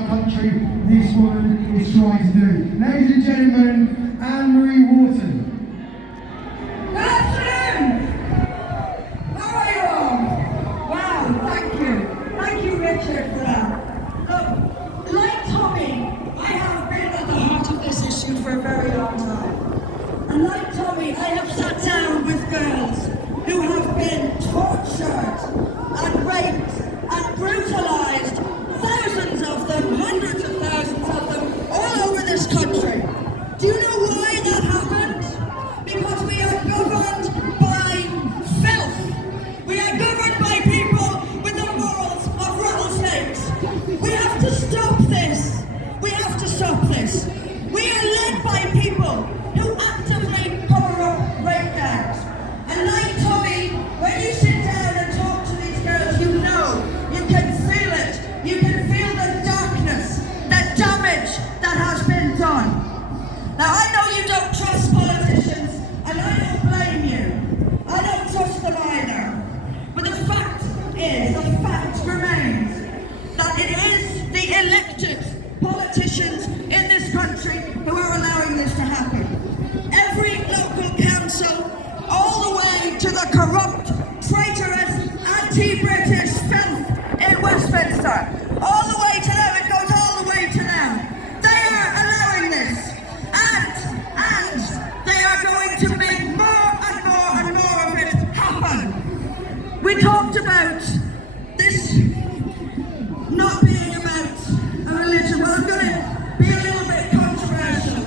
our country this woman is trying to do. Ladies and gentlemen, Anne-Marie Wharton. Good afternoon! How are you all? Wow, thank you. Thank you, Richard, for that. Look, like Tommy, I have been at the heart of this issue for a very long time. And like Tommy, I have sat down with girls who have been tortured and raped and brutalized, thousands of them, hundreds of thousands of them, all over this country. Do you know why that happened? Because we are governed by filth. We are governed by people with the morals of rattlesnakes. We have to stop this. We have to stop this. We are led by people who actively cover up rape gangs. And like Tommy, when you sit down and talk to these girls, you know, you can feel it. You can feel the darkness, the damage that has been done. Now I know you don't trust politicians, and I don't blame you. I don't trust them either. But the fact remains, that it is the elected politicians in this country who are allowing this to happen. Every local council, all the way to the corrupt, traitorous, anti-British filth in Westminster, all the way to them, it goes all the way to them. They are allowing this, and they are going to make more and more and more of it happen. We talked about this not being about a religion. Well, I'm going to be a little bit controversial.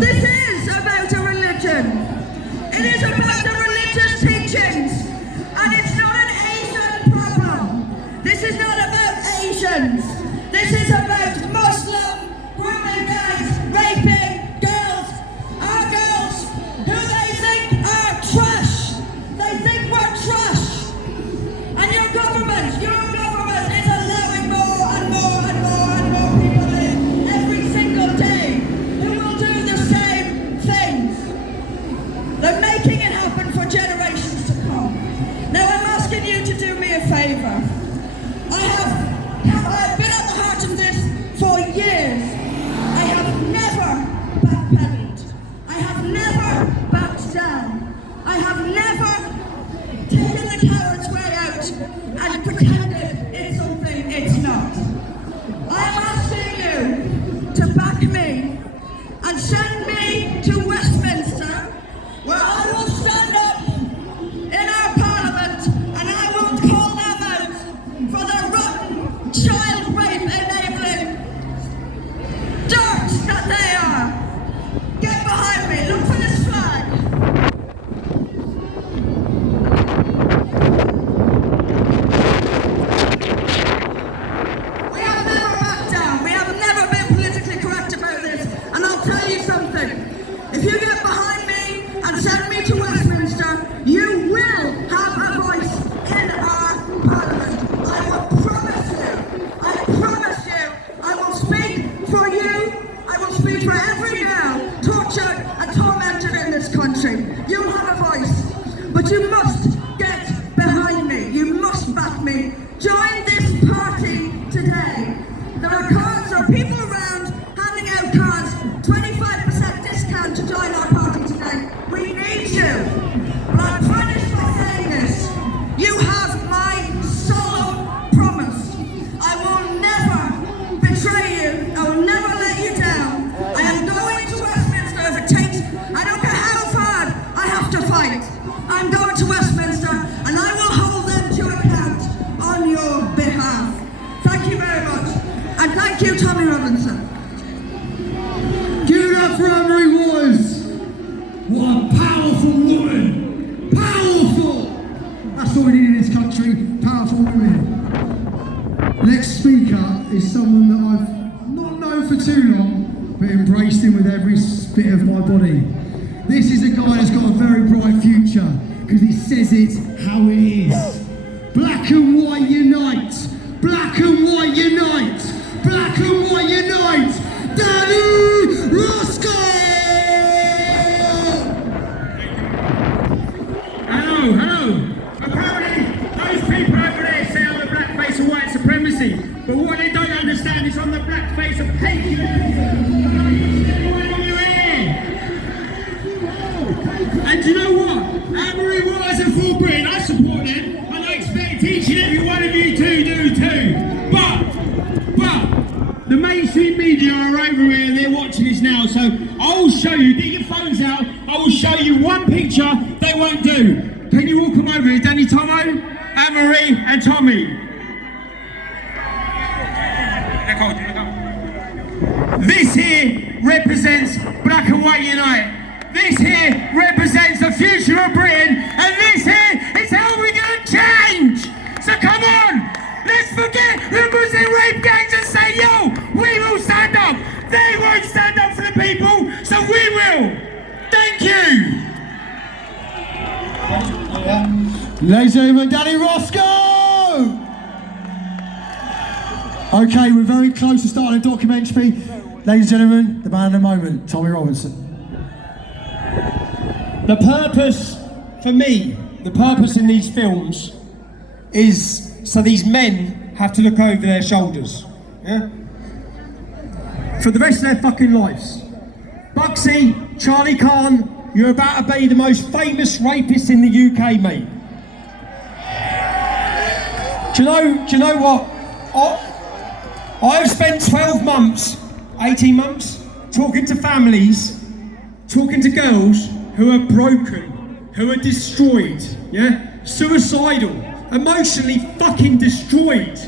This is about a religion. It is about the religious teachings, and it's not an Asian problem. This is not about Asians. This is about Muslim grooming gangs, raping girls, our girls, who they think are trash. They think we're trash. And your government is allowing more and more and more and more people in every single day who will do the same things. They're making it happen for generations to come. Now I'm asking you to do me a favour. I've been at the heart of this for years. I have never backpedaled. I have never backed down. I have never taken the coward's way out and pretended it's something it's not. I am asking you to back me and send me to Westminster, where I will stand up in our Parliament and I will call them out for the rotten child rape enabling dirt that they are. Get behind me, look for this flag. We have never backed down. We have never been politically correct about this. And I'll tell you something. If you get behind me and send me to Westminster, you will have a voice in our Parliament. I will promise you, I will speak for you, I will speak for every girl tortured and tormented in this country. You have a voice, but you must get behind me. You must back me. Join this party today. There are cards, there are people around handing out cards, 25% discount to join our party today. We need you. But I'm finished by saying this. You have my solemn promise. I will never betray you. I will never let you down. I am going to Westminster if it takes, I don't care how hard I have to fight. I'm going to Westminster and I will hold them to account on your behalf. Thank you very much. And thank you, Tommy Robinson. Give it up for Anne-Marie Wharton. What a powerful woman. Powerful. That's what we need in this country. Powerful women. The next speaker is someone that I've not known for too long, but embraced him with every bit of my body. This is a guy that's got a very bright future because he says it how it is. Black and white unite. Black and white unite. Black and white unite. Danny Roscoe! Hello. Apparently of Britain, I support them, and I expect each and every one of you to do too. But the mainstream media are over here and they're watching this now, so I will show you, get your phones out, I will show you one picture they won't do. Can you all come over here, Danny, Tomo, Anne-Marie and Tommy? This here represents Black and White Unite. This here represents the future of Britain, and this here is how we're going to change. So come on, let's forget the Muslim rape gangs and say, yo, we will stand up. They won't stand up for the people, so we will. Thank you. Ladies and gentlemen, Danny Roscoe! Okay, we're very close to starting a documentary. Ladies and gentlemen, the man of the moment, Tommy Robinson. The purpose, for me, the purpose in these films is so these men have to look over their shoulders, yeah? For the rest of their fucking lives. Bugsy, Charlie Khan, you're about to be the most famous rapist in the UK, mate. Do you know what? I've spent 12 months, 18 months, talking to families, talking to girls who are broken, who are destroyed, yeah? Suicidal, emotionally fucking destroyed.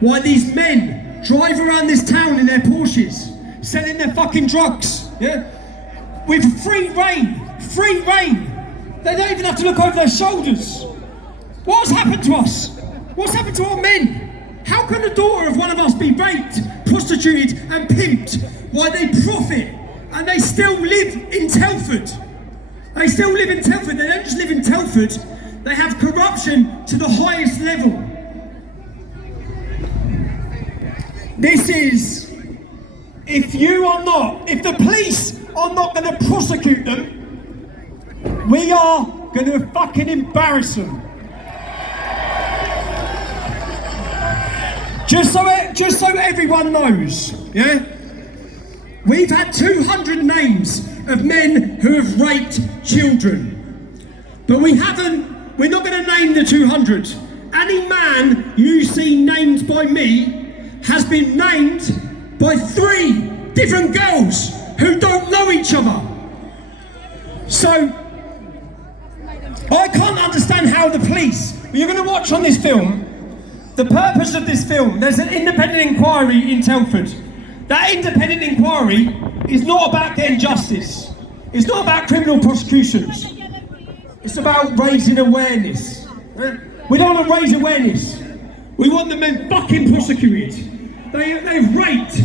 Why these men drive around this town in their Porsches, selling their fucking drugs, yeah? With free reign. They don't even have to look over their shoulders. What's happened to us? What's happened to our men? How can the daughter of one of us be raped, prostituted and pimped while they profit and they still live in Telford? They still live in Telford. They don't just live in Telford. They have corruption to the highest level. This is, if the police are not going to prosecute them, we are going to fucking embarrass them. Just so everyone knows, yeah? We've had 200 names of men who have raped children. But we're not going to name the 200. Any man you see named by me has been named by 3 different girls who don't know each other. So, I can't understand how the police, you're going to watch on this film, the purpose of this film, there's an independent inquiry in Telford. That independent inquiry is not about getting justice. It's not about criminal prosecutions. It's about raising awareness. We don't want to raise awareness. We want the men fucking prosecuted. They have raped.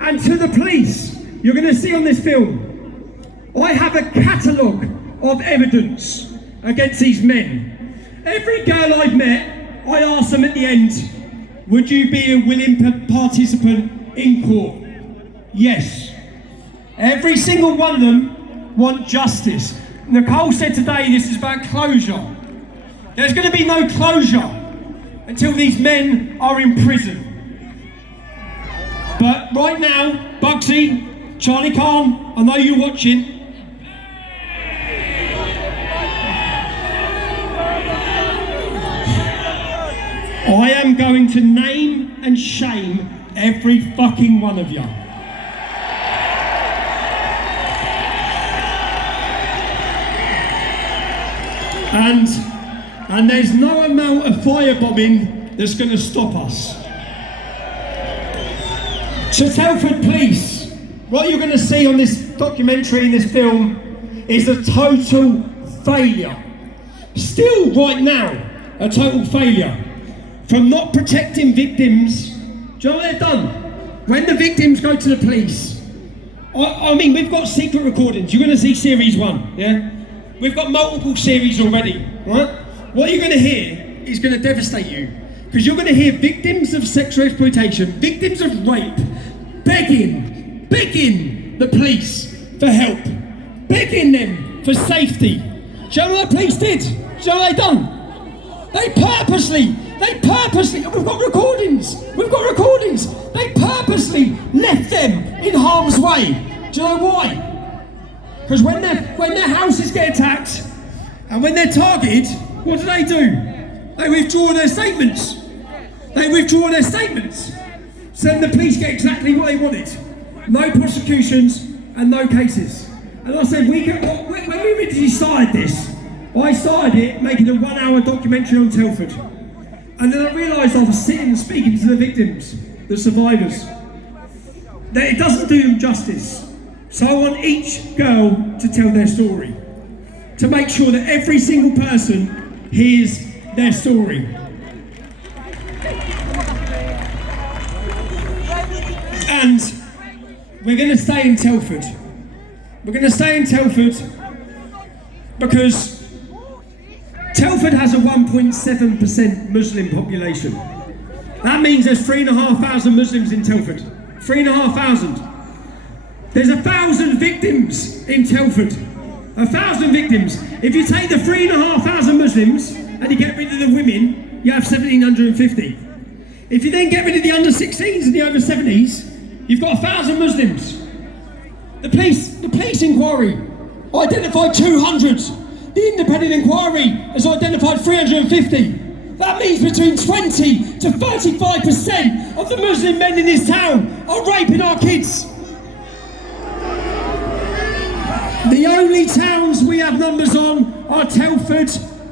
And to the police, you're going to see on this film, I have a catalogue of evidence against these men. Every girl I've met, I ask them at the end, would you be a willing participant in court? Yes. Every single one of them want justice. Nicole said today this is about closure. There's going to be no closure until these men are in prison. But right now, Bugsy, Charlie Khan, I know you're watching. I am going to name and shame every fucking one of you. And there's no amount of firebombing that's going to stop us. So Telford Police, what you're going to see on this documentary, in this film, is a total failure. Still right now, a total failure. From not protecting victims. Do you know what they've done? When the victims go to the police, I mean, we've got secret recordings. You're going to see series 1, yeah? We've got multiple series already, right? What you're going to hear is going to devastate you. Because you're going to hear victims of sexual exploitation, victims of rape, begging the police for help, begging them for safety. Do you know what the police did? Do you know what they done? They purposely, we've got recordings, they purposely left them in harm's way. Do you know why? Because when their houses get attacked, And when they're targeted, what do? They withdraw their statements. So then the police get exactly what they wanted. No prosecutions and no cases. And I said, when we originally started this, I started it making a 1 hour documentary on Telford. And then I realised I was sitting and speaking to the victims, the survivors, that it doesn't do them justice. So I want each girl to tell their story, to make sure that every single person hears their story. And we're going to stay in Telford. We're going to stay in Telford because Telford has a 1.7% Muslim population. That means there's 3,500 Muslims in Telford. 3,500. There's 1,000 victims in Telford. 1,000 victims. If you take the 3,500 Muslims and you get rid of the women, you have 1,750. If you then get rid of the under 16s and the over 70s, you've got 1,000 Muslims. The police inquiry identified 200. The independent inquiry has identified 350. That means between 20 to 35% of the Muslim men in this town are raping our kids. The only towns we have numbers on are Telford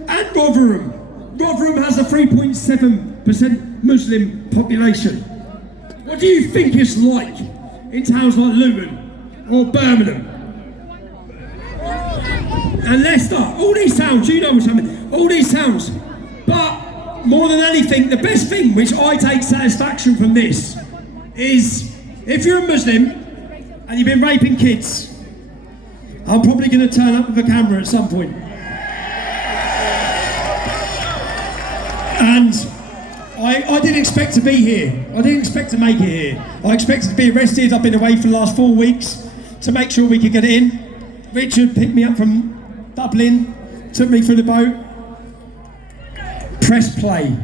and Rotherham. Rotherham has a 3.7% Muslim population. What do you think it's like in towns like Luton or Birmingham and Leicester? All these towns, you know what's happening. All these towns. But more than anything, the best thing which I take satisfaction from this is if you're a Muslim and you've been raping kids, I'm probably going to turn up with a camera at some point. And I didn't expect to be here. I didn't expect to make it here. I expected to be arrested. I've been away for the last 4 weeks to make sure we could get it in. Richard picked me up from Dublin, took me through the boat. Press play.